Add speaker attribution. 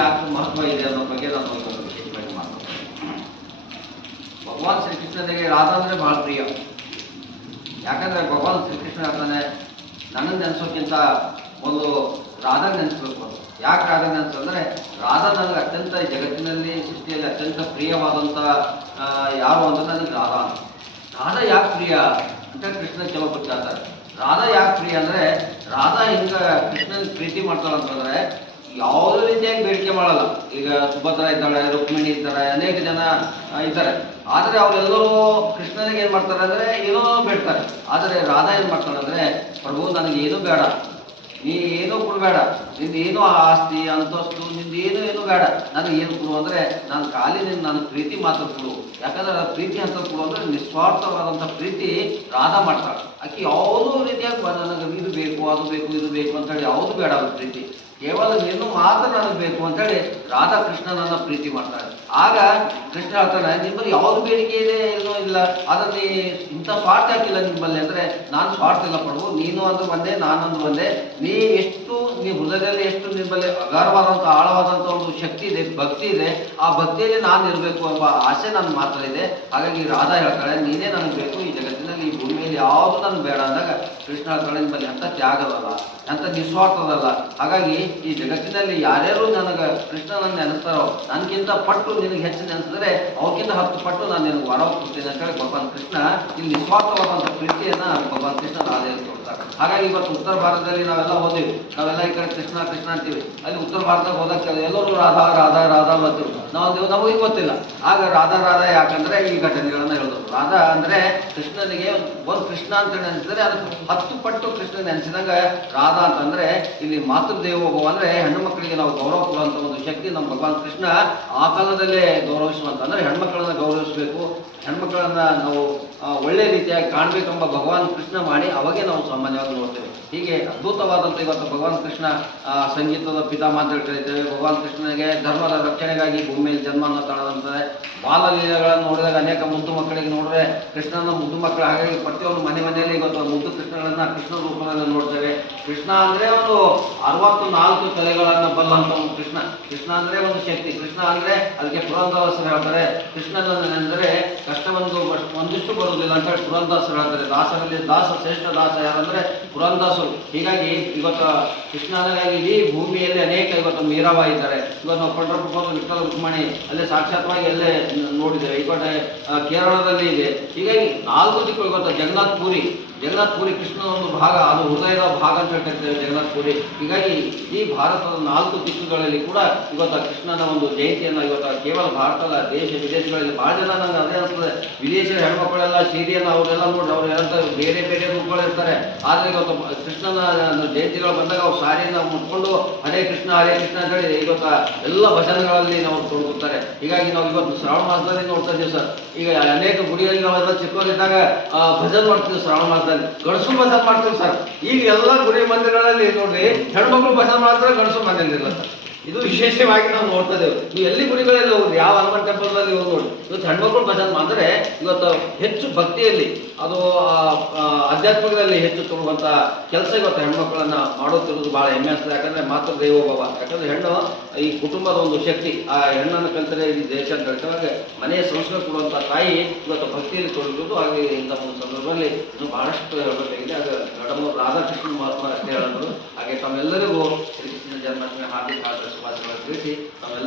Speaker 1: ಯಾಕೆ ಮಹತ್ವ ಇದೆ ಅನ್ನೋ ಬಗ್ಗೆ ನಾನು ಇವತ್ತು ಭಗವಾನ್ ಶ್ರೀಕೃಷ್ಣನಿಗೆ ರಾಧಾ ಅಂದ್ರೆ ಬಹಳ ಪ್ರಿಯ. ಯಾಕಂದ್ರೆ ಭಗವಾನ್ ಶ್ರೀಕೃಷ್ಣ ಅಂತಾನೆ ನನ್ನ ನೆನೆಸೋಕ್ಕಿಂತ ಒಂದು ರಾಧಾ ನೆನೆಸ್ಬೇಕು ಅಂತ. ಯಾಕೆ ರಾಧಾ ನೆನೆಸಂದರೆ ರಾಧಾ ನನಗೆ ಅತ್ಯಂತ ಜಗತ್ತಿನಲ್ಲಿ, ಸೃಷ್ಟಿಯಲ್ಲಿ ಅತ್ಯಂತ ಪ್ರಿಯವಾದಂಥ ಯಾರು ಅಂದ್ರೆ ನನಗೆ ರಾಧಾ ಅಂತ. ರಾಧಾ ಯಾಕೆ ಪ್ರಿಯ ಅಂತ ಕೃಷ್ಣ ಕೆಲವು ಗೊತ್ತಾಗ್ತಾರೆ ರಾಧಾ ಯಾಕೆ ಪ್ರಿಯ ಅಂದ್ರೆ ರಾಧಾ ಹಿಂಗೆ ಕೃಷ್ಣನ ಪ್ರೀತಿ ಮಾಡ್ತಾಳಂತಂದ್ರೆ ಯಾವುದೇ ರೀತಿಯಾಗಿ ಬೇಡಿಕೆ ಮಾಡಲ್ಲ ಈಗ ಸುಭದ್ರ ಇದ್ದಾಳೆ, ರುಕ್ಮಿಣಿ ಇದ್ದಾರೆ, ಅನೇಕ ಜನ ಇದ್ದಾರೆ. ಆದರೆ ಅವರೆಲ್ಲರೂ ಕೃಷ್ಣನಿಗೆ ಏನ್ ಮಾಡ್ತಾರೆ ಅಂದ್ರೆ ಏನೋ ಬೇಡ್ತಾರೆ. ಆದರೆ ರಾಧಾ ಏನ್ ಮಾಡ್ತಾಳೆ ಅಂದ್ರೆ, ಪ್ರಭು ನನಗೆ ಏನು ಬೇಡ. ನೀ ಏನೂ ಕೊಡಬೇಡ. ನಿಂದು ಏನೂ ಆಸ್ತಿ, ಅಂತಸ್ತು ನಿಂದು ಏನು ಏನು ಬೇಡ. ನನಗೆ ಏನು ಕೊಡು ಅಂದ್ರೆ ನಾನು ಖಾಲಿ ನಿನ್ನ ನನ್ನ ಪ್ರೀತಿ ಮಾತ್ರ ಕೊಡು. ಯಾಕಂದ್ರೆ ಪ್ರೀತಿ ಅಂತ ಕೊಡು ಅಂದ್ರೆ ನಿಸ್ವಾರ್ಥವಾದಂಥ ಪ್ರೀತಿ ರಾಧಾ ಮಾಡ್ತಾಳೆ. ಆಕೆ ಯಾವುದೋ ರೀತಿಯಾಗಿ, ನನಗೆ ಇದು ಬೇಕು, ಅದು ಬೇಕು, ಇದು ಬೇಕು ಅಂತ ಹೇಳಿ ಯಾವುದು ಬೇಡ ಅವ್ರ ಪ್ರೀತಿ. ಕೇವಲ ನೀನು ಮಾತ್ರ ನನಗೆ ಬೇಕು ಅಂತೇಳಿ ರಾಧಾ ಕೃಷ್ಣನನ್ನ ಪ್ರೀತಿ ಮಾಡ್ತಾರೆ. ಆಗ ಕೃಷ್ಣ ಹೇಳ್ತಾನೆ, ನಿಮ್ಮಲ್ಲಿ ಯಾವ್ದು ಬೇಡಿಕೆ ಇದೆ ಏನೂ ಇಲ್ಲ. ಅದರಲ್ಲಿ ಇಂಥ ಸ್ವಾರ್ಥ ಹಾಕಿಲ್ಲ ನಿಮ್ಮಲ್ಲಿ ಅಂದ್ರೆ ನಾನು ಸ್ವಾರ್ಥ ಇಲ್ಲ ಪಡುವು ನೀನು ಅಂದ್ರೆ ಒಂದೇ ನಾನೊಂದು ಒಂದೇ ನೀ ಎಷ್ಟು, ನೀ ಹೃದಯದಲ್ಲಿ ಎಷ್ಟು ನಿಮ್ಮಲ್ಲಿ ಅಗಾರವಾದಂಥ, ಆಳವಾದಂಥ ಒಂದು ಶಕ್ತಿ ಇದೆ, ಭಕ್ತಿ ಇದೆ, ಆ ಭಕ್ತಿಯಲ್ಲಿ ನಾನು ಇರಬೇಕು ಎಂಬ ಆಸೆ ನನ್ನ ಮಾತ್ರ ಇದೆ ಹಾಗಾಗಿ ರಾಧಾ ಹೇಳ್ತಾಳೆ, ನೀನೇ ನನಗೆ ಬೇಕು, ಈ ಭೂಮಿಯಲ್ಲಿ ಯಾವುದು ನನ್ಗೆ ಬೇಡ ಅಂದಾಗ ಕೃಷ್ಣ ನಿಮ್ಮಲ್ಲಿ ಎಂಥ ತ್ಯಾಗದಲ್ಲ ಎಂಥ ನಿಸ್ವಾರ್ಥದಲ್ಲ ಹಾಗಾಗಿ ಈ ಜಗತ್ತಿನಲ್ಲಿ ಯಾರ್ಯಾರು ನನಗೆ ಕೃಷ್ಣನನ್ನು ನೆನೆಸ್ತಾರೋ ನನಗಿಂತ ಪಟ್ಟು ನಿನಗೆ ಹೆಚ್ಚು ನೆನೆಸಿದ್ರೆ ಅವ್ರಿಗಿಂತ ಹತ್ತು ಪಟ್ಟು ನಾನು ನಿನಗೆ ವರ ಕೊಡ್ತೀನಿ ಅಂತ ಹೇಳಿ ಭಗವಾನ್ ಕೃಷ್ಣ ಇಲ್ಲಿ ನಿಸ್ವಾರ್ಥವಾದಂಥ ಪ್ರೀತಿಯನ್ನ ಭಗವಾನ್ ಕೃಷ್ಣ ತೋರ್ತಾರೆ ಹಾಗಾಗಿ ಇವತ್ತು ಉತ್ತರ ಭಾರತದಲ್ಲಿ ನಾವೆಲ್ಲ ಹೋದೀವಿ ನಾವೆಲ್ಲ ಈ ಕಡೆ ಕೃಷ್ಣ ಕೃಷ್ಣ ಅಂತೀವಿ. ಅಲ್ಲಿ ಉತ್ತರ ಭಾರತಕ್ಕೆ ಹೋದಾಗ ಎಲ್ಲರೂ ರಾಧಾ ರಾಧಾ ರಾಧಾ ಅಂತೀವಿ. ನಾವು ನಮಗೆ ಗೊತ್ತಿಲ್ಲ. ಆಗ ರಾಧಾ ರಾಧಾ ಯಾಕಂದ್ರೆ ಈ ಘಟನೆಗಳನ್ನ ಹೇಳಿದ್ರು ರಾಧಾ ಅಂದ್ರೆ ಕೃಷ್ಣನಿಗೆ ಒಂದು ಕೃಷ್ಣ ಅಂತ ನೆನೆಸಿದ್ರೆ ಅದು ಹತ್ತು ಪಟ್ಟು ಕೃಷ್ಣ ನೆನೆಸಿದಾಗ ರಾಧಾ ಅಂತಂದ್ರೆ ಇಲ್ಲಿ ಮಾತೃದೇವೋಭವ ಅಂದ್ರೆ ಹೆಣ್ಣು ಮಕ್ಕಳಿಗೆ ನಾವು ಗೌರವ ಕೊಡುವಂತ ಒಂದು ಶಕ್ತಿ ನಮ್ಮ ಭಗವಾನ್ ಕೃಷ್ಣ ಆ ಕಾಲದಲ್ಲೇ ಗೌರವಿಸುವಂತ ಅಂದ್ರೆ ಹೆಣ್ಮಕ್ಳನ್ನ ಗೌರವಿಸಬೇಕು. ಹೆಣ್ಮಕ್ಳನ್ನ ನಾವು ಒಳ್ಳೆ ರೀತಿಯಾಗಿ ಕಾಣ್ಬೇಕೆಂಬ ಭಗವಾನ್ ಕೃಷ್ಣ ಮಾಡಿ ಅವಾಗೆ ನಾವು ಸಾಮಾನ್ಯವಾಗಿ ನೋಡ್ತೇವೆ. ಹೀಗೆ ಅದ್ಭುತವಾದಂತ ಇವತ್ತು ಭಗವಾನ್ ಕೃಷ್ಣ ಸಂಗೀತದ ಪಿತಾ ಅಂತ ಕರೀತೇವೆ ಭಗವಾನ್ ಕೃಷ್ಣನಿಗೆ ಧರ್ಮದ ರಕ್ಷಣೆಗಾಗಿ ಭೂಮಿಯಲ್ಲಿ ಜನ್ಮವನ್ನು ತಾಳದಂತಾರೆ ಬಾಲಲೀಲೆಗಳನ್ನು ನೋಡಿದಾಗ ಅನೇಕ ಮುದ್ದು ಮಕ್ಕಳಿಗೆ ನೋಡಿದ್ರೆ ಕೃಷ್ಣನ ಮುದ್ದು ಮಕ್ಕಳು ಹಾಗಾಗಿ ಪ್ರತಿಯೊಂದು ಮನೆ ಮನೆಯಲ್ಲಿ ಇವತ್ತು ಮುದ್ದು ಕೃಷ್ಣಗಳನ್ನ ಕೃಷ್ಣ ರೂಪದಲ್ಲಿ ನೋಡ್ತೇವೆ. ಕೃಷ್ಣ ಅಂದ್ರೆ ಒಂದು ಅರವತ್ತು ನಾಲ್ಕು ತಲೆಗಳನ್ನ ಬಲ್ಲಂತ ಒಂದು ಕೃಷ್ಣ. ಕೃಷ್ಣ ಅಂದ್ರೆ ಒಂದು ಶಕ್ತಿ. ಕೃಷ್ಣ ಅಂದ್ರೆ ಅದಕ್ಕೆ ಪುರಂದರದಾಸರು ಹೇಳ್ತಾರೆ ಕೃಷ್ಣನ ಅಂದರೆ ಕಷ್ಟವೊಂದು ಒಂದಿಷ್ಟು ಬರುವುದಿಲ್ಲ ಅಂತ ಹೇಳಿ ಪುರಂದಾಸರು ಹೇಳ್ತಾರೆ ದಾಸರಲ್ಲಿ ದಾಸ, ಶ್ರೇಷ್ಠ ದಾಸ ಯಾರಂದ್ರೆ ಪುರಂದಾಸರು. ಹೀಗಾಗಿ ಇವತ್ತು ಕೃಷ್ಣನಿಗಾಗಿ ಇಡೀ ಭೂಮಿಯಲ್ಲಿ ಅನೇಕ ಇವತ್ತು ಮೀರಾವ ಇದ್ದಾರೆ. ಇವತ್ತು ನಾವು ಪಂಡ್ರಪುರ ವಿಠಲ ರುಕ್ಮಣಿ ಅಲ್ಲೇ ಸಾಕ್ಷಾತ್ವಾಗಿ ಅಲ್ಲೇ ನೋಡಿದ್ದೇವೆ. ಈ ಕಡೆ ಕೇರಳದಲ್ಲಿ ಇದೆ. ಹೀಗಾಗಿ ನಾಲ್ಕು ದಿಕ್ಕು ಇವತ್ತು ಜಗನ್ನಾಥ್ ಪುರಿ. ಜಗನ್ನಾಥ್ ಪುರಿ ಕೃಷ್ಣನ ಒಂದು ಭಾಗ, ಅದು ಹೃದಯದ ಭಾಗ ಅಂತ ಹೇಳ್ತೇವೆ ಜಗನ್ನಾಥ್ ಪುರಿ. ಹೀಗಾಗಿ ಈ ಭಾರತದ ನಾಲ್ಕು ದಿಕ್ಕುಗಳಲ್ಲಿ ಕೂಡ ಇವತ್ತು ಕೃಷ್ಣನ ಒಂದು ಜಯಂತಿಯನ್ನು ಇವತ್ತು ಕೇವಲ ಭಾರತದ ದೇಶ ವಿದೇಶಗಳಲ್ಲಿ ಭಾಳ ಜನ ನನಗೆ ಅದೇ ಅನಿಸ್ತದೆ. ವಿದೇಶಿ ಹೆಣ್ಮಕ್ಕಳೆಲ್ಲ ಸೀರೆಯನ್ನು ಅವರೆಲ್ಲ ನೋಡಿ ಅವ್ರು ಏನಂತ ಬೇರೆ ಬೇರೆ ರೂಪಗಳು ಇರ್ತಾರೆ. ಆದರೆ ಇವತ್ತು ಕೃಷ್ಣನ ಜಯಂತಿಗಳು ಬಂದಾಗ ಅವ್ರು ಸಾರಿಯನ್ನು ಮುಟ್ಕೊಂಡು ಹರೇ ಕೃಷ್ಣ ಹರೇ ಕೃಷ್ಣ ಅಂತ ಹೇಳಿ ಇವತ್ತು ಎಲ್ಲ ಭಜನೆಗಳಲ್ಲಿ ನಾವು ತೊಡಗುತ್ತಾರೆ. ಹೀಗಾಗಿ ನಾವು ಇವತ್ತು ಶ್ರಾವಣ ಮಾಸದಲ್ಲಿ ನೋಡ್ತಾ ಇದ್ದೀವಿ ಸರ್. ಈಗ ಅನೇಕ ಗುಡಿಯಲ್ಲಿ ನಾವೆಲ್ಲ ಚಿಕ್ಕವರಿದ್ದಾಗ ಭಜನೆ ಮಾಡ್ತೀವಿ ಶ್ರಾವಣ ಮಾಸದಲ್ಲಿ ಗಣಸು ಬಸವ ಮಾಡ್ತೀವಿ ಸರ್. ಈಗ ಎಲ್ಲ ಗುಡಿ ಮಂದಿರಗಳಲ್ಲಿ ನೋಡ್ರಿ, ಹೆಣ್ಮಕ್ಳು ಬಸವ ಮಾಡ್ತಾರೆ ಗಣಸು ಮಂದಿರ ಸರ್ ಇದು ವಿಶೇಷವಾಗಿ ನಾವು ನೋಡ್ತಾ ಇದ್ದೇವೆ. ನೀವು ಎಲ್ಲಿ ಗುಡಿಗಳಲ್ಲಿ ಹೋಗ್ರಿ ಯಾವ ಹನುಮಾನ್ ಟೆಂಪಲ್ ಅಲ್ಲಿ ಹೋಗಿ ನೋಡಿ. ಇವತ್ತು ಹೆಣ್ಮಕ್ಳು ಭಜನ್ ಮಾಡಿದ್ರೆ ಇವತ್ತು ಹೆಚ್ಚು ಭಕ್ತಿಯಲ್ಲಿ, ಅದು ಆಧ್ಯಾತ್ಮಿಕದಲ್ಲಿ ಹೆಚ್ಚು ತೊಡುವಂತ ಕೆಲಸ ಇವತ್ತು ಹೆಣ್ಮಕ್ಳನ್ನ ಮಾಡುತ್ತಿರುವುದು ಬಹಳ ಹೆಮ್ಮೆ ಅನಿಸ್ತದೆ ಯಾಕಂದ್ರೆ ಮಾತೃ ದೇವೋಭವ ಯಾಕಂದ್ರೆ ಹೆಣ್ಣು ಈ ಕುಟುಂಬದ ಒಂದು ಶಕ್ತಿ, ಆ ಹೆಣ್ಣನ್ನು ಕಲಿತರೆ ಈ ದೇಶ ಅಂತ ಹೇಳ್ತಾರೆ. ಮನೆಯ ಸಂಸ್ಕಾರ ಕೊಡುವಂತ ತಾಯಿ ಇವತ್ತು ಭಕ್ತಿಯಲ್ಲಿ ತೊಡಗಿರುವುದು ಹಾಗೆ ಇಂಥ ಒಂದು ಸಂದರ್ಭದಲ್ಲಿ ಇನ್ನು ಬಹಳಷ್ಟು ಹೇಳಬೇಕಾಗಿದೆ. ಅದು ಮೇಡಮ್ ರಾಧಾಕೃಷ್ಣ ಮಹಾತ್ಮ ಅಷ್ಟೇ ಹೇಳಿದ್ರು ಹಾಗೆ ತಮ್ಮೆಲ್ಲರಿಗೂ ಶ್ರೀಕೃಷ್ಣ ಜನ್ಮಾಷ್ಟಮಿ ಹಾರ್ದಿಕ ಹಾರ್ದಿಕ ಶುಭಾಶಯಗಳನ್ನು ತಿಳಿಸಿ ತಮ್ಮೆಲ್ಲರಿಗೂ